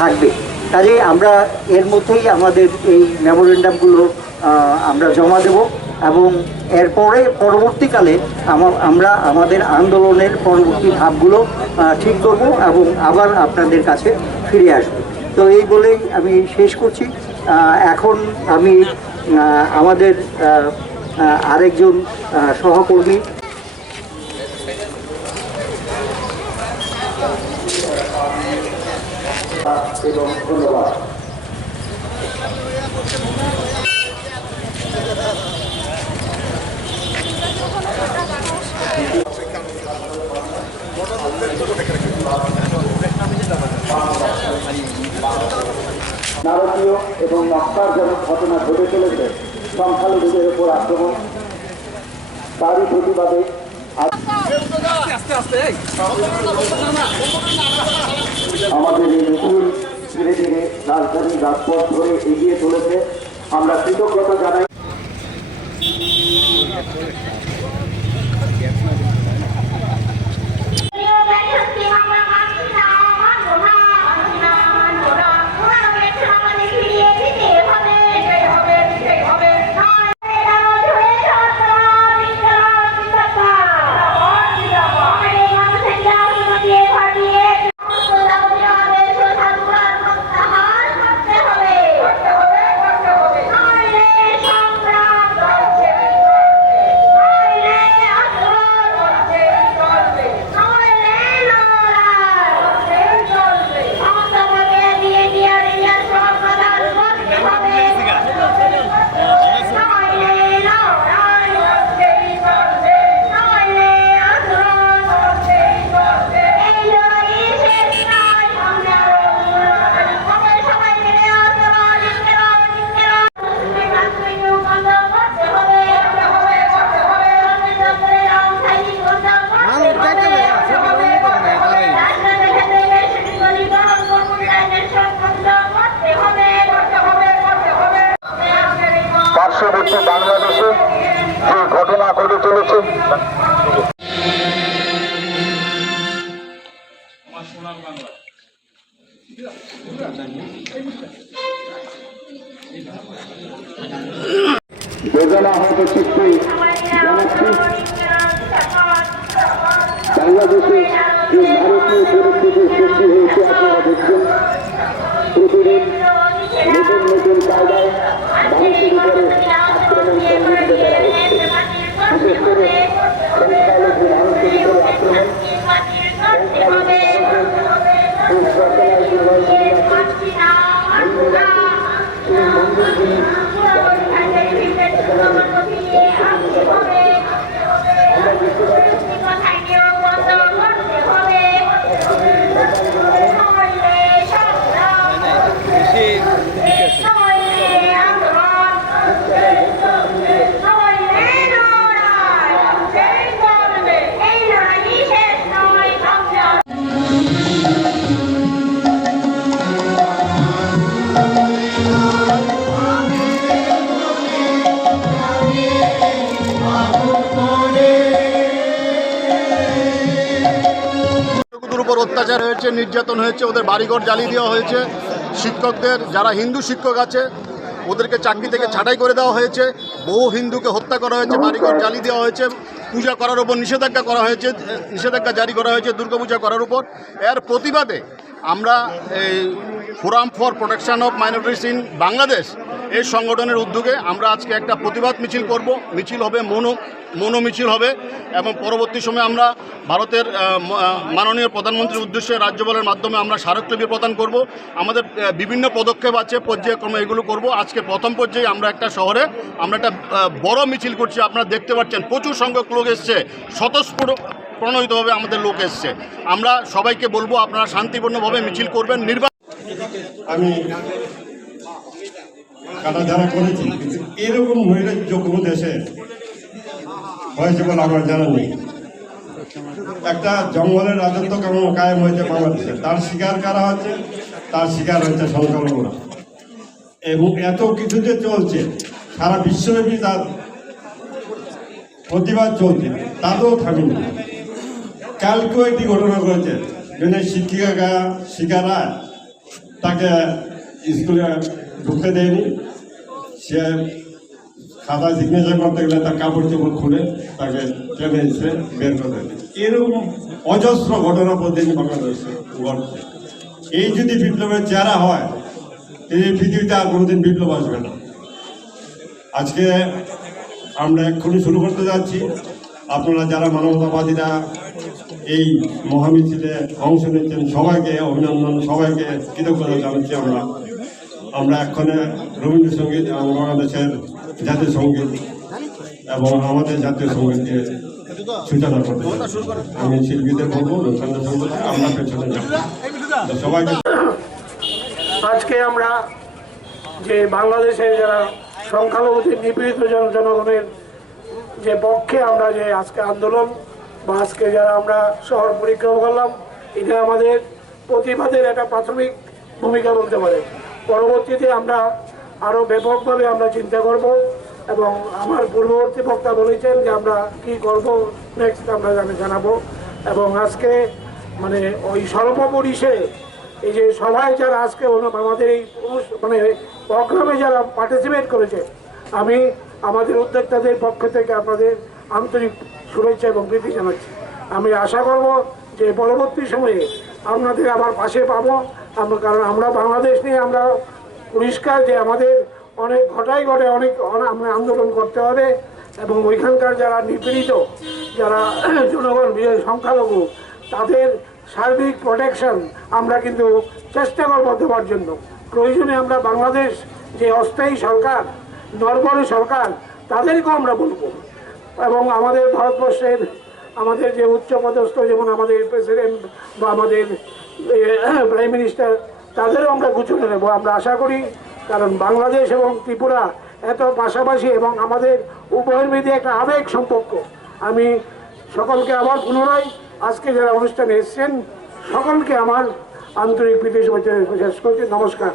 থাকবে। কাজে আমরা এর মধ্যেই আমাদের এই মেমোরেন্ডামগুলো আমরা জমা দেব এবং এরপরে পরবর্তীকালে আমরা আমাদের আন্দোলনের পরবর্তী ধাপগুলো ঠিক করব এবং আবার আপনাদের কাছে ফিরে আসব। তো এই বলেই আমি শেষ করছি। এখন আমি আমাদের আরেকজন সহকর্মী এবং ধন্যবাদ। নারকীয় এবং নক্কারজনক ঘটনা ঘটে চলেছে সংখ্যালঘুদের উপর আক্রমণ, তারই প্রতিবাদে আমাদের এই মিছিল ধীরে ধীরে রাজধানীর রাজপথ ধরে এগিয়ে চলেছে। আমরা কৃতজ্ঞতা জানাই। পার্শ্ববর্তী বাংলাদেশে যে ঘটনা ঘটে চলেছে বেদনা হয়তো চিত্তে জানাচ্ছি বাংলাদেশে যে ভারতীয় পরিস্থিতির সৃষ্টি হয়েছে আপনারা দেখছেন। প্রতিদিন নতুন নতুন কায়দায় মানুষের উপরে আক্রমণ সংঘটিত করা হচ্ছে। বিশেষ করে সংখ্যালঘু মানুষের উপরে আক্রমণ, আমরা দেখতে পাচ্ছি অত্যাচার হয়েছে, নির্যাতন হয়েছে, ওদের বাড়িঘর জ্বালিয়ে দেওয়া হয়েছে। শিক্ষকদের যারা হিন্দু শিক্ষক আছে ওদেরকে চাকরি থেকে ছাঁটাই করে দেওয়া হয়েছে। বহু হিন্দুকে হত্যা করা হয়েছে, বাড়িঘর জ্বালিয়ে দেওয়া হয়েছে, পূজা করার উপর নিষেধাজ্ঞা করা হয়েছে, নিষেধাজ্ঞা জারি করা হয়েছে দুর্গাপূজা করার উপর। এর প্রতিবাদে আমরা এই forum for protection of minorities in Bangladesh এই সংগঠনের উদ্যোগে আমরা আজকে একটা প্রতিবাদ মিছিল করব। মিছিল হবে মনো মিছিল হবে এবং পরবর্তী সময়ে আমরা ভারতের মাননীয় প্রধানমন্ত্রীর উদ্দেশ্যে রাজ্যপালের মাধ্যমে আমরা স্মারকলিপি প্রদান করব। আমাদের বিভিন্ন পদক্ষেপ আছে, পর্যায়ক্রমে এগুলো করব। আজকে প্রথম পর্যায়ে আমরা একটা শহরে আমরা একটা বড় মিছিল করছি। আপনারা দেখতে পাচ্ছেন প্রচুর সংখ্যক লোক এসছে, স্বতঃপ্রণোদিতভাবে আমাদের লোক এসছে। আমরা সবাইকে বলবো আপনারা শান্তিপূর্ণভাবে মিছিল করবেন। আমি কাটাধারা করেছি, কিন্তু এরকম নৈরাজ্য কোনো দেশে হয়েছে বলে আমার জানা নেই। একটা জঙ্গলের রাজত্ব কেমন কায়েম হয়েছে বাংলাদেশে, তার শিকার কারা হচ্ছে, তার শিকার হচ্ছে সংখ্যালঘুরা। এবং এত কিছু যে চলছে, সারা বিশ্বব্যাপী তার প্রতিবাদ চলছে, তাতেও থামেনি। কালকেও একটি ঘটনা ঘটেছে, যেখানে শিক্ষিকারা তাকে স্কুলে ঢুকতে দেয়নি, সে খাতা সিগনেচার করতে গেলে তার কাপড় চোপড় খুলে তাকে টেনে এসে বের করে দেয়। এরকম অজস্র ঘটনা প্রতিদিন বাংলাদেশে ঘটছে। এই যদি বিপ্লবের চেহারা হয়, এই পৃথিবীতে আর কোনোদিন বিপ্লব আসবে না। আজকে আমরা এক্ষুনি শুরু করতে যাচ্ছি। আপনারা যারা মানবতাবাদীরা এই মহামিছিলে অংশ নিচ্ছেন, সবাইকে অভিনন্দন, সবাইকে কৃতজ্ঞতা জানাচ্ছি। আমরা এক্ষণে রবীন্দ্রসঙ্গীত এবং বাংলাদেশের জাতীয় সঙ্গীত এবং আমাদের জাতীয় সঙ্গীতকে সূচনা করতে চাই। আমি শিল্পীদের বলবো আমরা পেছনে যাব, সবাইকে। আজকে আমরা যে বাংলাদেশের যারা সংখ্যালঘুদের নিপীড়িত জনগণের যে পক্ষে আমরা যে আজকে আন্দোলন বা আজকে যারা আমরা শহর পরিক্রমা করলাম, এটা আমাদের প্রতিবাদের একটা প্রাথমিক ভূমিকা বলতে পারে। পরবর্তীতে আমরা আরও ব্যাপকভাবে আমরা চিন্তা করব এবং আমার পূর্ববর্তী বক্তা বলেছেন যে আমরা কি করব নেক্সট আমরা জানাবো। এবং আজকে মানে ওই সর্বোপরিসে এই যে সবাই যারা আজকে আমাদের এই মানে প্রোগ্রামে যারা পার্টিসিপেট করেছে, আমি আমাদের উদ্যোক্তাদের পক্ষ থেকে আপনাদের আন্তরিক শুভেচ্ছা এবং প্রীতি জানাচ্ছি। আমি আশা করব যে পরবর্তী সময়ে আপনাদের আবার পাশে পাবো। কারণ আমরা বাংলাদেশ নিয়ে আমরা পরিষ্কার যে আমাদের অনেক ঘটে অনেক আমরা আন্দোলন করতে হবে এবং ওইখানকার যারা নিপীড়িত যারা জনগণ সংখ্যালঘু তাদের সার্বিক প্রোটেকশন আমরা কিন্তু চেষ্টা করব দেওয়ার জন্য। প্রয়োজনে আমরা বাংলাদেশ যে অস্থায়ী সরকার, নরবরে সরকার, তাদেরকেও আমরা বলবো এবং আমাদের ভারতবর্ষের আমাদের যে উচ্চপদস্থ যেমন আমাদের প্রেসিডেন্ট বা আমাদের প্রাইম মিনিস্টার, তাদেরও আমরা গুছিয়ে নেব আমরা আশা করি। কারণ বাংলাদেশ এবং ত্রিপুরা এত পাশাপাশি এবং আমাদের উভয়ের মধ্যে একটা আবেগ সম্পর্ক। আমি সকলকে আবার পুনরায় আজকে যারা অনুষ্ঠানে এসছেন সকলকে আমার আন্তরিক প্রীতি শুভেচ্ছা শেষ করছি। নমস্কার।